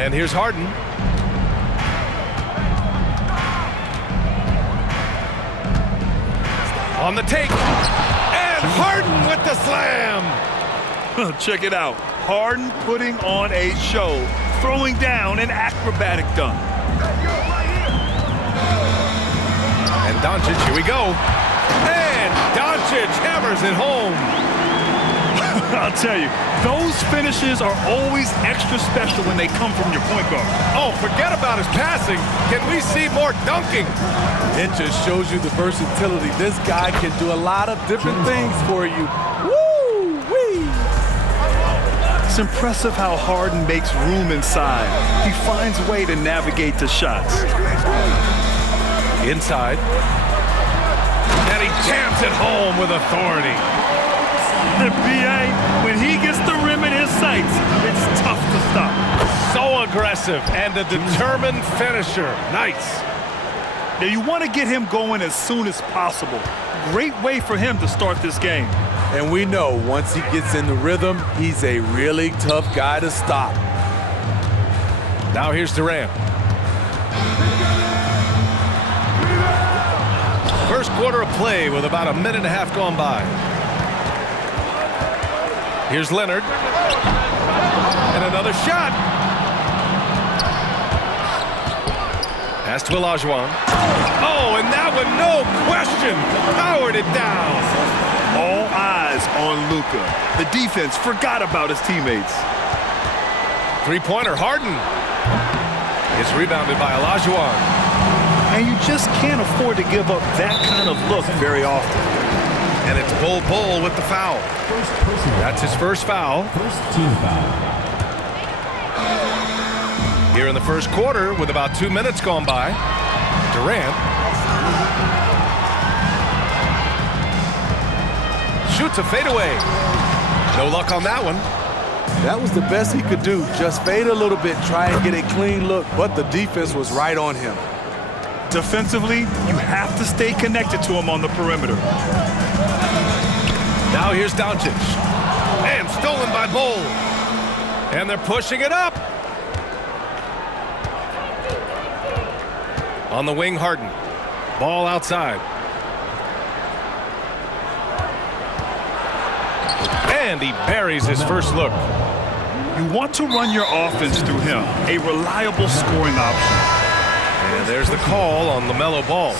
And here's Harden. On the take. And Harden with the slam. Check it out. Harden putting on a show, throwing down an acrobatic dunk. And Doncic, here we go. And Doncic hammers it home. I'll tell you, those finishes are always extra special when they come from your point guard. Oh, forget about his passing. Can we see more dunking? It just shows you the versatility. This guy can do a lot of different things for you. Woo-wee! It's impressive how Harden makes room inside. He finds a way to navigate the shots. Inside. And he jams it home with authority. The BA, when he gets the rim in his sights, it's tough to stop. So aggressive and a determined finisher. Nice. Now you want to get him going as soon as possible. Great way for him to start this game. And we know once he gets in the rhythm, he's a really tough guy to stop. Now here's Durant. First quarter of play with about a minute and a half gone by. Here's Leonard. And another shot. Pass to Olajuwon. Oh, and that one, no question, powered it down. All eyes on Luka. The defense forgot about his teammates. Three-pointer, Harden. It's rebounded by Olajuwon. And you just can't afford to give up that kind of look very often. And it's Bull with the foul. That's his first foul. First team foul. Here in the first quarter with about 2 minutes gone by, Durant shoots a fadeaway. No luck on that one. That was the best he could do. Just fade a little bit, try and get a clean look, but the defense was right on him. Defensively, you have to stay connected to him on the perimeter. Now here's Doncic. And stolen by Bull. And they're pushing it up. On the wing, Harden. Ball outside. And he buries his first look. You want to run your offense through him, a reliable scoring option. And there's the call on LaMelo Ball.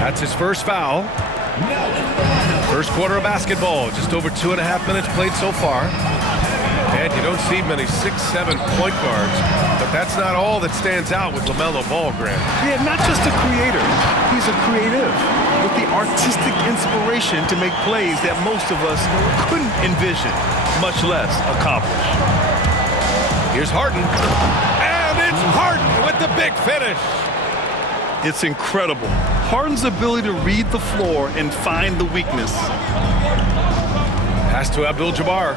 That's his first foul. First quarter of basketball, just over 2.5 minutes played so far. And you don't see many 6'7" point guards, but that's not all that stands out with LaMelo Ball, Grant. Yeah, not just a creator. He's a creative with the artistic inspiration to make plays that most of us couldn't envision, much less accomplish. Here's Harden. And it's Harden with the big finish. It's incredible. Harden's ability to read the floor and find the weakness. Pass to Abdul-Jabbar.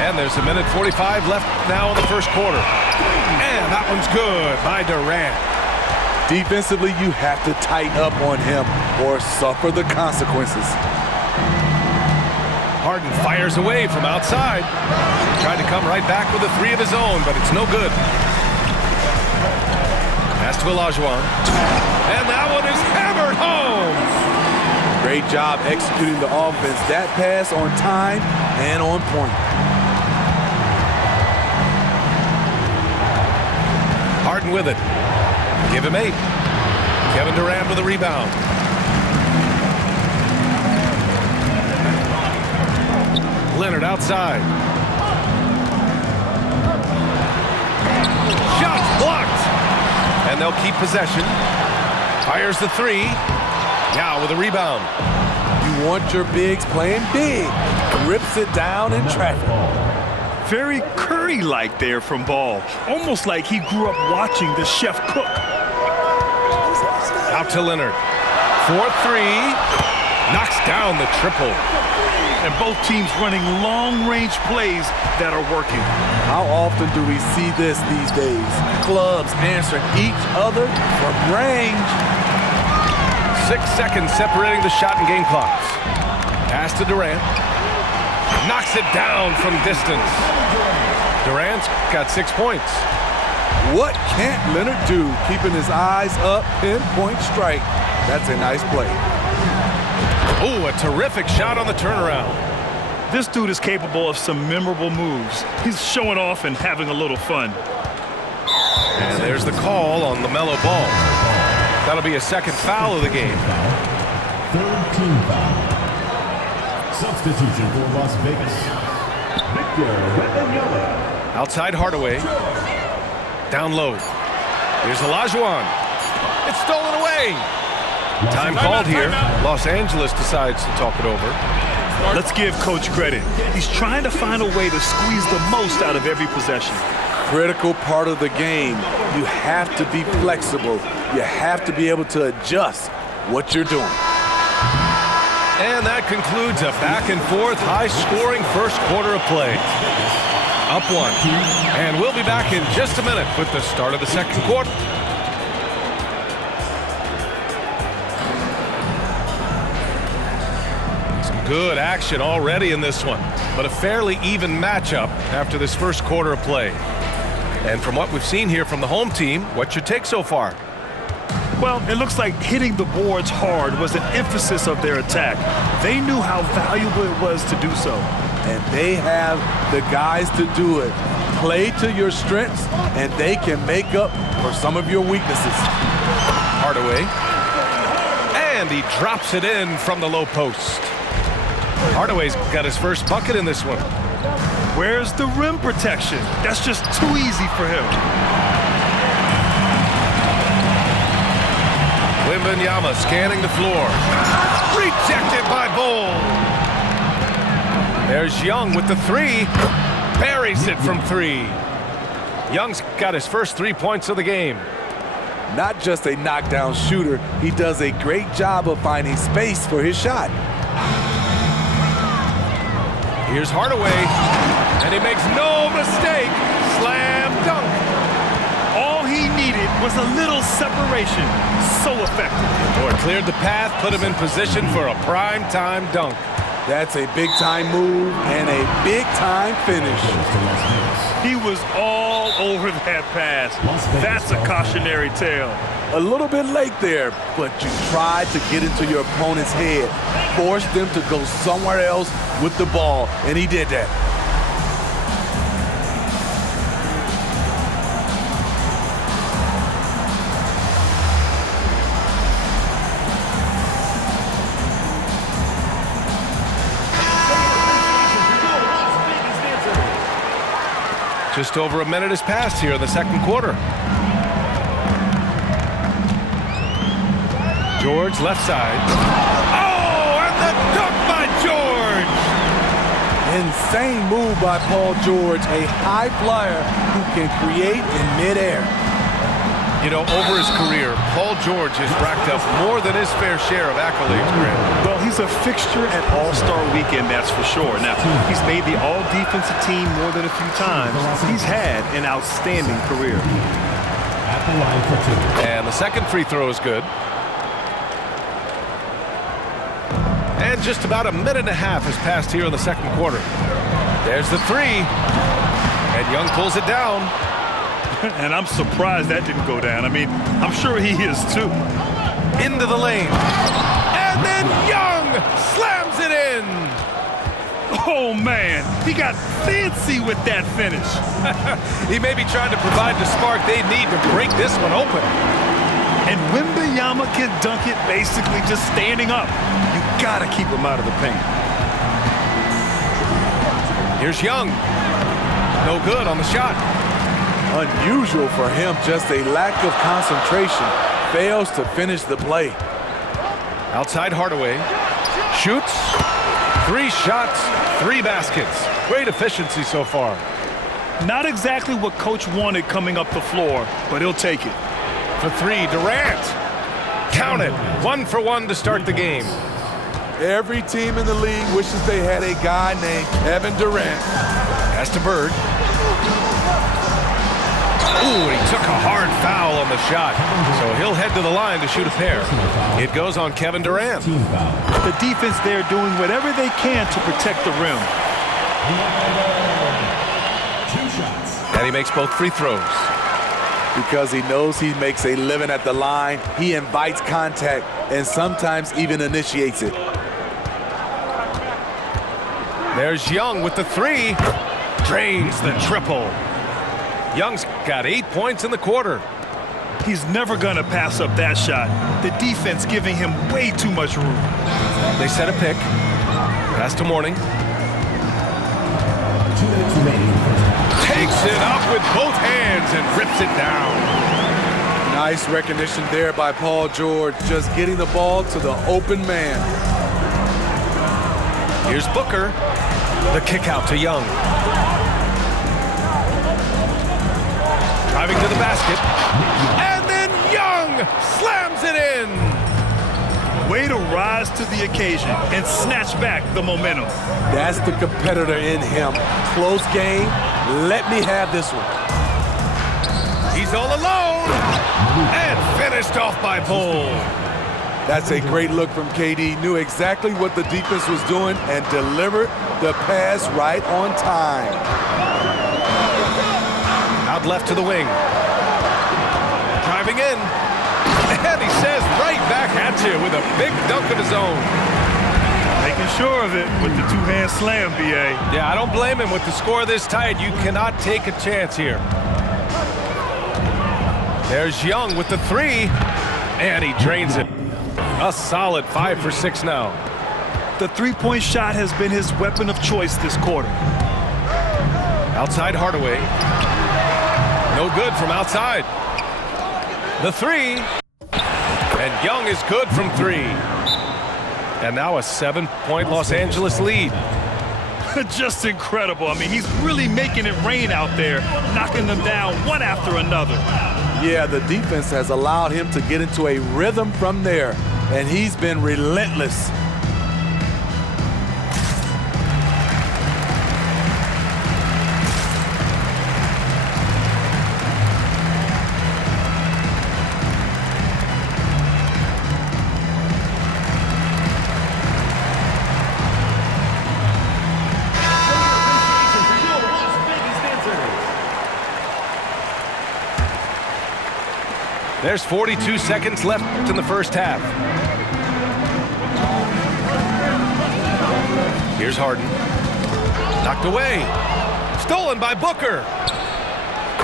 And there's a minute 45 left now in the first quarter. And that one's good by Durant. Defensively, you have to tighten up on him or suffer the consequences. Harden fires away from outside. Tried to come right back with a three of his own, but it's no good. Pass to Olajuwon. And that one is hammered home. Great job executing the offense. That pass on time and on point. Harden with it. Give him 8. Kevin Durant with a rebound. Leonard outside. Shots blocked. And they'll keep possession. Fires the 3. Now with a rebound. You want your bigs playing big. Rips it down in traffic. Very Curry-like there from Ball. Almost like he grew up watching the chef cook. Out to Leonard. 4-3. Knocks down the triple. And both teams running long-range plays that are working. How often do we see this these days? Clubs answering each other from range. 6 seconds separating the shot and game clocks. Pass to Durant. Knocks it down from distance. Durant's got 6 points. What can't Leonard do? Keeping his eyes up, pinpoint strike. That's a nice play. Oh, a terrific shot on the turnaround. This dude is capable of some memorable moves. He's showing off and having a little fun. And there's the call on the mellow ball. That'll be a second foul of the game. Third team foul. Substitution for Las Vegas. Victor Wembanyama. Outside Hardaway. Down low. Here's Olajuwon. It's stolen away. Time called here. Los Angeles decides to talk it over. Let's give Coach credit. He's trying to find a way to squeeze the most out of every possession. Critical part of the game. You have to be flexible. You have to be able to adjust what you're doing. And that concludes a back-and-forth, high-scoring first quarter of play. Up one. And we'll be back in just a minute with the start of the second quarter. Some good action already in this one, but a fairly even matchup after this first quarter of play. And from what we've seen here from the home team, what's your take so far? Well, it looks like hitting the boards hard was an emphasis of their attack. They knew how valuable it was to do so. And they have the guys to do it. Play to your strengths, and they can make up for some of your weaknesses. Hardaway. And he drops it in from the low post. Hardaway's got his first bucket in this one. Where's the rim protection? That's just too easy for him. Wembanyama scanning the floor. Rejected by Bol. There's Young with the three. Buries it from three. Young's got his first 3 points of the game. Not just a knockdown shooter, he does a great job of finding space for his shot. Here's Hardaway, and he makes no mistake. Slam dunk. All he needed was a little separation. So effective. Or cleared the path, put him in position for a prime-time dunk. That's a big-time move and a big-time finish. He was all over that pass. That's a cautionary tale. A little bit late there, but you tried to get into your opponent's head, force them to go somewhere else with the ball, and he did that. Just over a minute has passed here in the second quarter. George, left side. Oh, and the dunk by George! Insane move by Paul George, a high flyer who can create in midair. You know, over his career, Paul George has racked up more than his fair share of accolades, Grant. Well, he's a fixture at All-Star Weekend, that's for sure. Now, he's made the All-Defensive team more than a few times. He's had an outstanding career. At the line for two. And the second free throw is good. And just about a minute and a half has passed here in the second quarter. There's the three. And Young pulls it down. And I'm surprised that didn't go down. I mean, I'm sure he is too. Into the lane. And then Young slams it in. Oh, man. He got fancy with that finish. He may be trying to provide the spark they need to break this one open. And Wembanyama can dunk it basically just standing up. You got to keep him out of the paint. Here's Young. No good on the shot. Unusual for him, just a lack of concentration. Fails to finish the play. Outside Hardaway. Shoots. 3 shots, 3 baskets. Great efficiency so far. Not exactly what Coach wanted coming up the floor, but he'll take it. For 3, Durant. Count it. 1 for 1 to start the game. Every team in the league wishes they had a guy named Kevin Durant. Pass to Bird. Ooh, he took a hard foul on the shot. So he'll head to the line to shoot a pair. It goes on Kevin Durant. Team foul. The defense there doing whatever they can to protect the rim. 2 shots. And he makes both free throws. Because he knows he makes a living at the line, he invites contact and sometimes even initiates it. There's Young with the 3. Drains the triple. Young's got 8 points in the quarter. He's never going to pass up that shot. The defense giving him way too much room. They set a pick. Pass to Mourning. 2 minutes remaining. Takes it up with both hands and rips it down. Nice recognition there by Paul George, just getting the ball to the open man. Here's Booker. The kick out to Young. Driving to the basket. And then Young slams it in. Way to rise to the occasion and snatch back the momentum. That's the competitor in him. Close game. Let me have this one. He's all alone. And finished off by Bull. That's a great look from KD. Knew exactly what the defense was doing and delivered the pass right on time. Out left to the wing. Driving in. And he says right back at you with a big dunk of his own. Making sure of it with the two-hand slam, B.A. Yeah, I don't blame him. With the score this tight, you cannot take a chance here. There's Young with the 3. And he drains it. A solid 5 for 6 now. The three-point shot has been his weapon of choice this quarter. Outside Hardaway. No good from outside. The 3. And Young is good from 3. And now a 7-point Los Angeles lead. Just incredible. I mean, he's really making it rain out there, knocking them down one after another. Yeah, the defense has allowed him to get into a rhythm from there, and he's been relentless. There's 42 seconds left in the first half. Here's Harden. Knocked away. Stolen by Booker.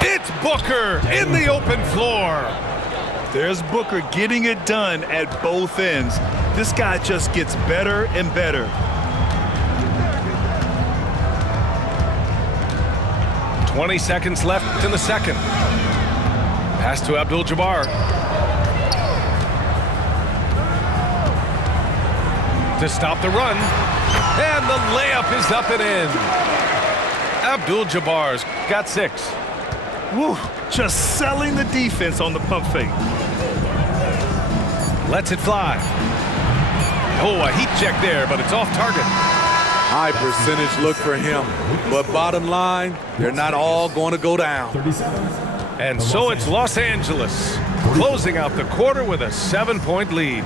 It's Booker in the open floor. There's Booker getting it done at both ends. This guy just gets better and better. "20 seconds left in the second. Pass to Abdul-Jabbar. To stop the run. And the layup is up and in. Abdul-Jabbar's got 6. Woo, just selling the defense on the pump fake. Lets it fly. Oh, a heat check there, but it's off target. High percentage look for him. But bottom line, they're not all going to go down. 30 seconds. And so it's Los Angeles closing out the quarter with a 7-point lead.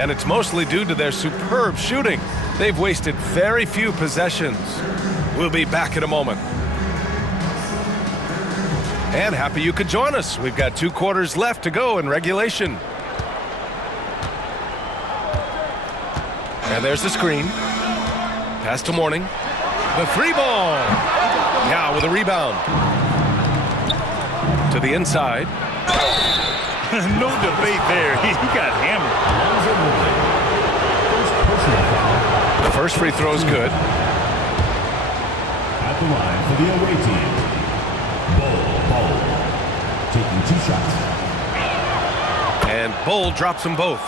And it's mostly due to their superb shooting. They've wasted very few possessions. We'll be back in a moment. And happy you could join us. We've got 2 quarters left to go in regulation. And there's the screen. Pass to Mourning. The 3 ball. Now with a rebound. To the inside. No debate there. He got hammered. The first free throw is good. At the line for the away team. Bull. Taking 2 shots. And Bull drops them both.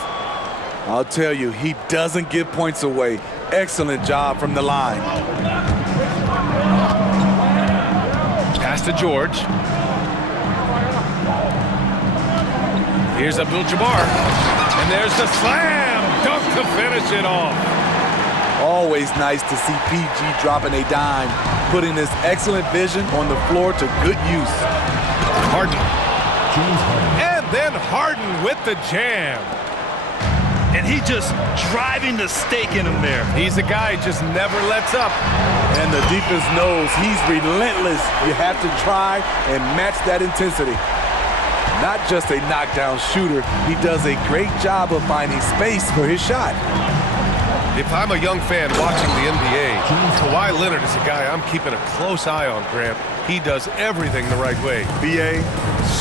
I'll tell you, he doesn't give points away. Excellent job from the line. Pass to George. Here's Abdul-Jabbar. And there's the slam dunk to finish it off. Always nice to see PG dropping a dime, putting his excellent vision on the floor to good use. Harden. James Harden. And then Harden with the jam. And he just driving the stake in him there. He's a guy who just never lets up. And the defense knows he's relentless. You have to try and match that intensity. Not just a knockdown shooter, he does a great job of finding space for his shot. If I'm a young fan watching the NBA, Kawhi Leonard is a guy I'm keeping a close eye on, Grant. He does everything the right way. BA,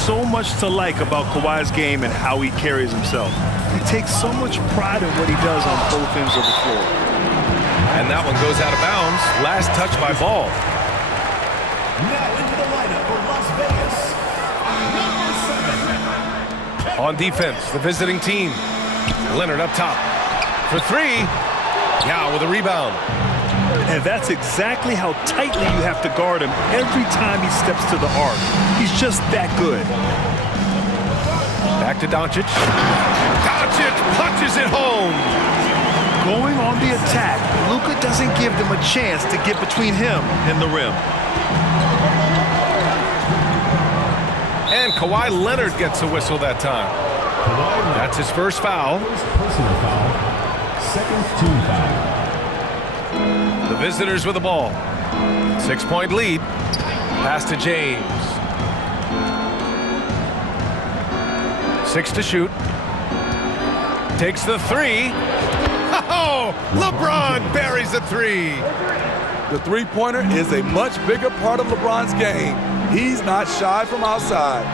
so much to like about Kawhi's game and how he carries himself. He takes so much pride in what he does on both ends of the floor. And that one goes out of bounds. Last touch by Ball. Now into the lineup for Las Vegas, number 7. On defense, the visiting team. Leonard up top for three. Yeah, with a rebound. And that's exactly how tightly you have to guard him every time he steps to the arc. He's just that good. Back to Doncic. Doncic punches it home. Going on the attack, Luka doesn't give them a chance to get between him and the rim. And Kawhi Leonard gets a whistle that time. That's his first foul. Personal foul. Second team foul. The visitors with the ball. 6-point lead. Pass to James. 6 to shoot. Takes the three. Oh, LeBron buries the three. The three-pointer is a much bigger part of LeBron's game. He's not shy from outside.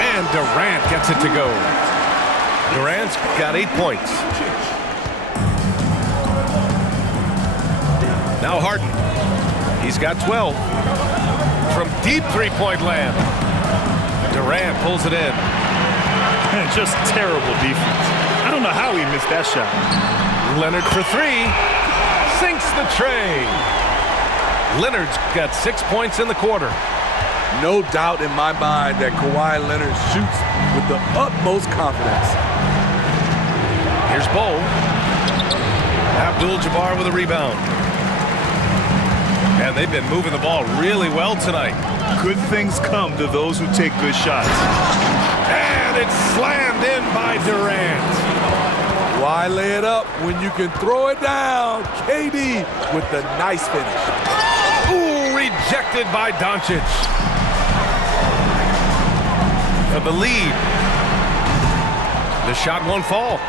And Durant gets it to go. Durant's got 8 points. Now Harden. He's got 12. From deep three-point land. Durant pulls it in. Just terrible defense. I don't know how he missed that shot. Leonard for three. Sinks the tray. Leonard's got 6 points in the quarter. No doubt in my mind that Kawhi Leonard shoots with the utmost confidence. Here's Bo. Abdul-Jabbar with a rebound. And they've been moving the ball really well tonight. Good things come to those who take good shots. And it's slammed in by Durant. Why lay it up when you can throw it down? KD with the nice finish. Ooh, rejected by Doncic. For the lead. The shot won't fall.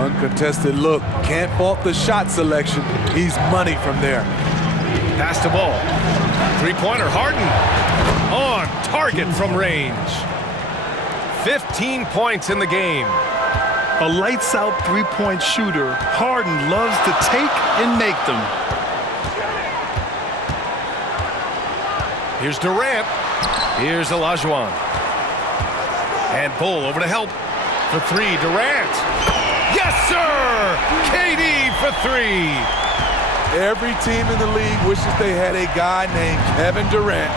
Uncontested look. Can't fault the shot selection. He's money from there. Pass to Ball. Three-pointer, Harden. On target from range. 15 points in the game. A lights-out three-point shooter, Harden loves to take and make them. Here's Durant. Here's Olajuwon. And Bull over to help. For three, Durant. Yes, sir! KD for three. Every team in the league wishes they had a guy named Kevin Durant.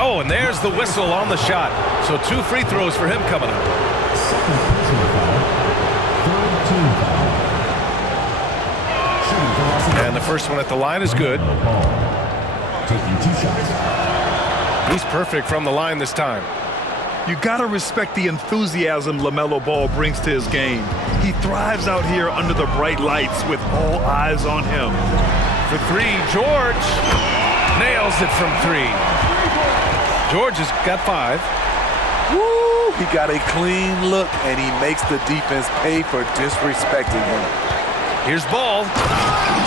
Oh, and there's the whistle on the shot. So 2 free throws for him coming up. Second personal foul. Third team foul. Shooting for Los Angeles. And the first one at the line is good. Ball. Taking 2 shots. He's perfect from the line this time. You gotta respect the enthusiasm LaMelo Ball brings to his game. He thrives out here under the bright lights with all eyes on him. For three, George nails it from three. George has got 5. Woo! He got a clean look, and he makes the defense pay for disrespecting him. Here's Ball.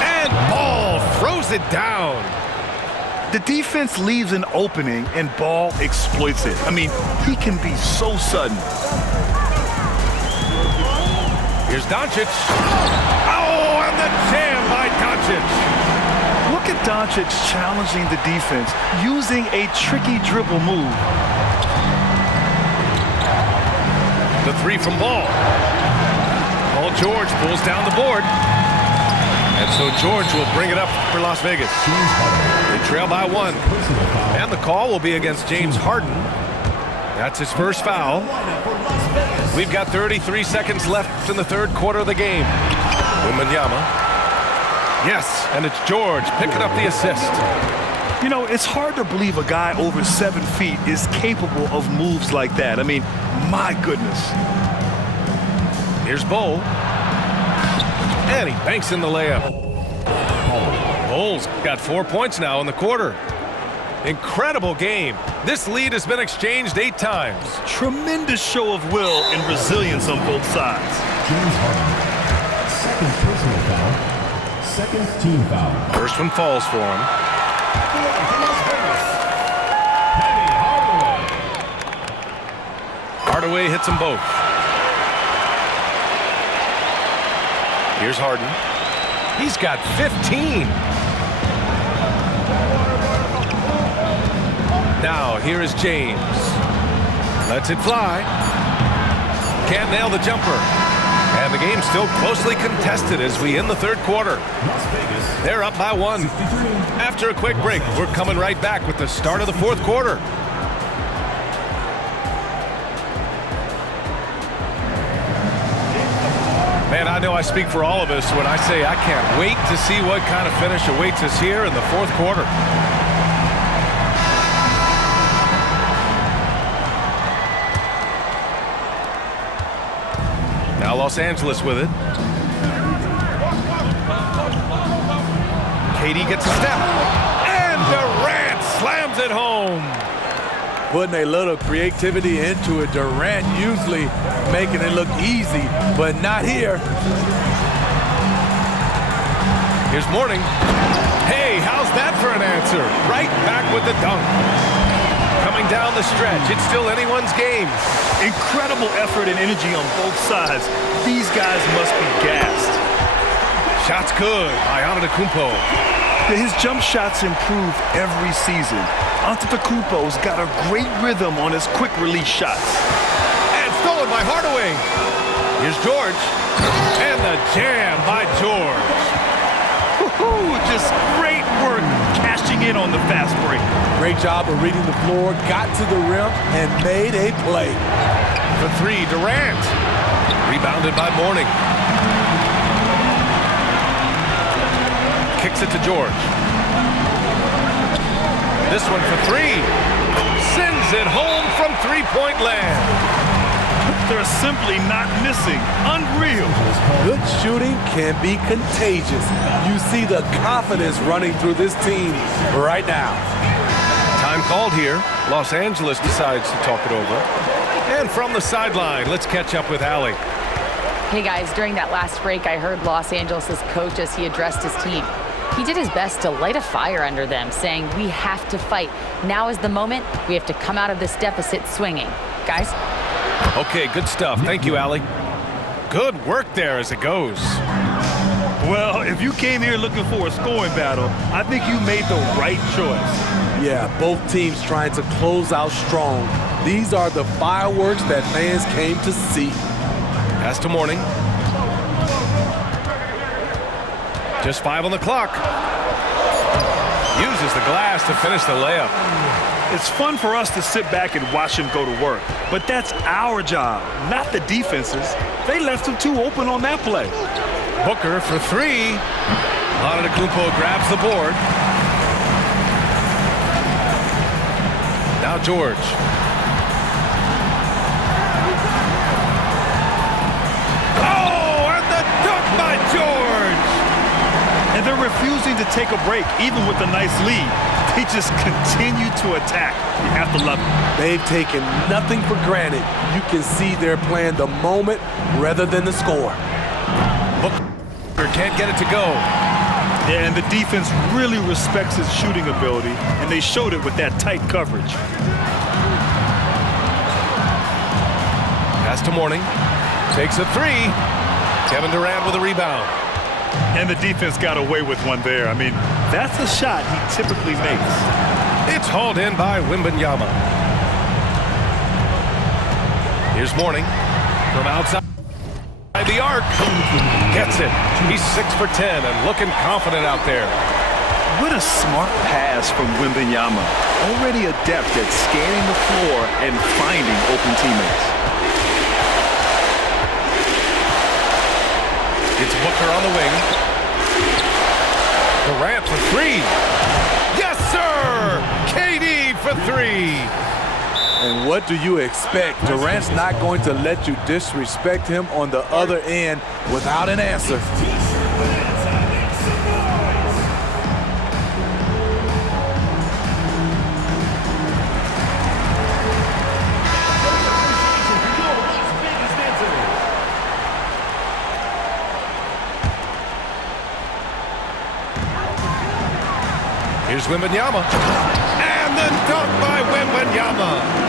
And Ball throws it down. The defense leaves an opening and Ball exploits it. I mean, he can be so sudden. Here's Doncic. Oh, and the jam by Doncic. Look at Doncic challenging the defense, using a tricky dribble move. The three from Ball. Paul George pulls down the board. And so George will bring it up for Las Vegas. They trail by 1. And the call will be against James Harden. That's his first foul. We've got 33 seconds left in the third quarter of the game. Wembanyama. Yes, and it's George picking up the assist. You know, it's hard to believe a guy over 7 feet is capable of moves like that. I mean, my goodness. Here's Bull. And he banks in the layup. Bull's got 4 points now in the quarter. Incredible game. This lead has been exchanged 8 times. Tremendous show of will and resilience on both sides. James Harden. Second personal foul. Second team foul. First one falls for him. Hardaway hits them both. Here's Harden. He's got 15. Now, here is James. Lets it fly. Can't nail the jumper. And the game's still closely contested as we end the third quarter. They're up by 1. After a quick break, we're coming right back with the start of the fourth quarter. Man, I know I speak for all of us when I say I can't wait to see what kind of finish awaits us here in the fourth quarter. Now Los Angeles with it. KD gets a step. And Durant slams it home. Putting a little creativity into it. Durant usually making it look easy, but not here. Here's Mourning. Hey, how's that for an answer? Right back with the dunk. Coming down the stretch, it's still anyone's game. Incredible effort and energy on both sides. These guys must be gassed. Shots good by Antetokounmpo. His jump shots improve every season. Antetokounmpo's got a great rhythm on his quick release shots. And stolen by Hardaway. Here's George. And the jam by George. Woohoo! Just great work cashing in on the fast break. Great job of reading the floor, got to the rim, and made a play. For 3, Durant. Rebounded by Mourning. Kicks it to George. This one for 3. Sends it home from three-point land. They're simply not missing. Unreal. Good shooting can be contagious. You see the confidence running through this team right now. Time called here. Los Angeles decides to talk it over. And from the sideline, let's catch up with Allie. Hey guys, during that last break, I heard Los Angeles' coach as he addressed his team. He did his best to light a fire under them, saying, we have to fight. Now is the moment. We have to come out of this deficit swinging. Guys? Okay, good stuff. Thank you, Allie. Good work there as it goes. Well, if you came here looking for a scoring battle, I think you made the right choice. Yeah, both teams trying to close out strong. These are the fireworks that fans came to see. Pass to Mourning. Just 5 on the clock. Uses the glass to finish the layup. It's fun for us to sit back and watch him go to work, but that's our job, not the defense's. They left him too open on that play. Booker for 3. Antetokounmpo grabs the board. Now George. Oh, and the dunk by George! And they're refusing to take a break, even with a nice lead. They just continue to attack. You have to love it. They've taken nothing for granted. You can see they're playing the moment rather than the score. Booker can't get it to go. Yeah, and the defense really respects his shooting ability, and they showed it with that tight coverage. Pass to Mourning. Takes a 3. Kevin Durant with a rebound. And the defense got away with one there. I mean, that's a shot he typically makes. It's hauled in by Wembanyama. Here's Mourning from outside the arc. Gets it. He's 6 for 10 and looking confident out there. What a smart pass from Wembanyama. Already adept at scanning the floor and finding open teammates. It's Booker on the wing. Durant for 3. Yes, sir! KD for 3. And what do you expect? Durant's not going to let you disrespect him on the other end without an answer. Here's Wembanyama. And the dunk by Wembanyama.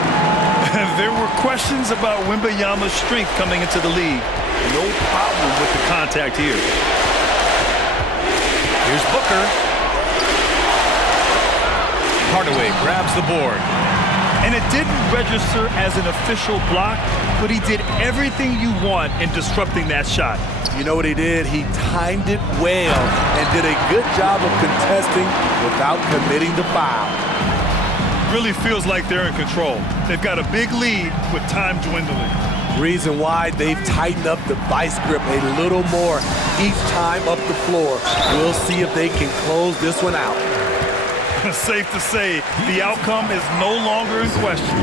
There were questions about Wembanyama's strength coming into the league. No problem with the contact here. Here's Booker. Hardaway grabs the board. And it didn't register as an official block, but he did everything you want in disrupting that shot. You know what he did? He timed it well and did a good job of contesting without committing the foul. Really feels like they're in control. They've got a big lead with time dwindling. Reason why they've tightened up the vice grip a little more each time up the floor. We'll see if they can close this one out. Safe to say, the outcome is no longer in question.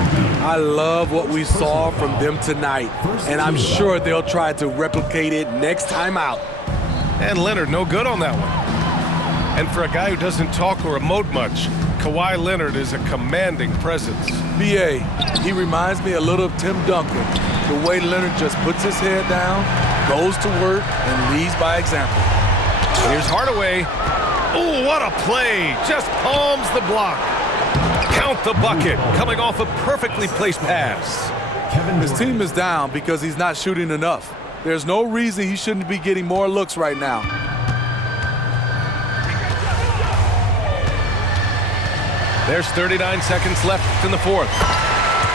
I love what we saw from them tonight, and I'm sure they'll try to replicate it next time out. And Leonard no good on that one. And for a guy who doesn't talk or emote much, Kawhi Leonard is a commanding presence. B.A., he reminds me a little of Tim Duncan. The way Leonard just puts his head down, goes to work, and leads by example. Here's Hardaway. Oh, what a play. Just palms the block. Count the bucket. Coming off a perfectly placed pass. His team is down because he's not shooting enough. There's no reason he shouldn't be getting more looks right now. There's 39 seconds left in the fourth.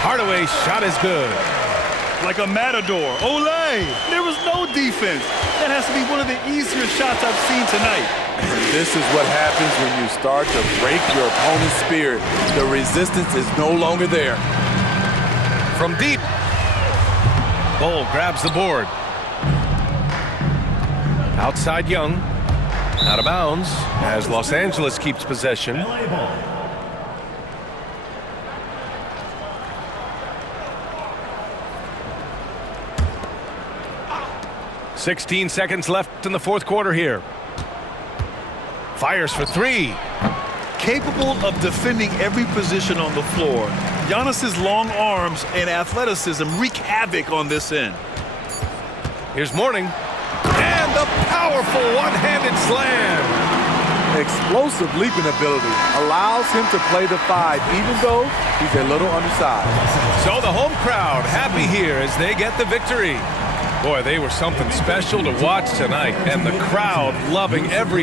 Hardaway's shot is good. Like a matador. Olay! There was no defense. That has to be one of the easier shots I've seen tonight. And this is what happens when you start to break your opponent's spirit. The resistance is no longer there. From deep. Bull grabs the board. Outside Young. Out of bounds as Los Angeles keeps possession. 16 seconds left in the fourth quarter here. Fires for three. Capable of defending every position on the floor. Giannis's long arms and athleticism wreak havoc on this end. Here's Mourning. And the powerful one-handed slam. Explosive leaping ability allows him to play the five, even though he's a little undersized. So the home crowd happy here as they get the victory. Boy, they were something special to watch tonight, and the crowd loving every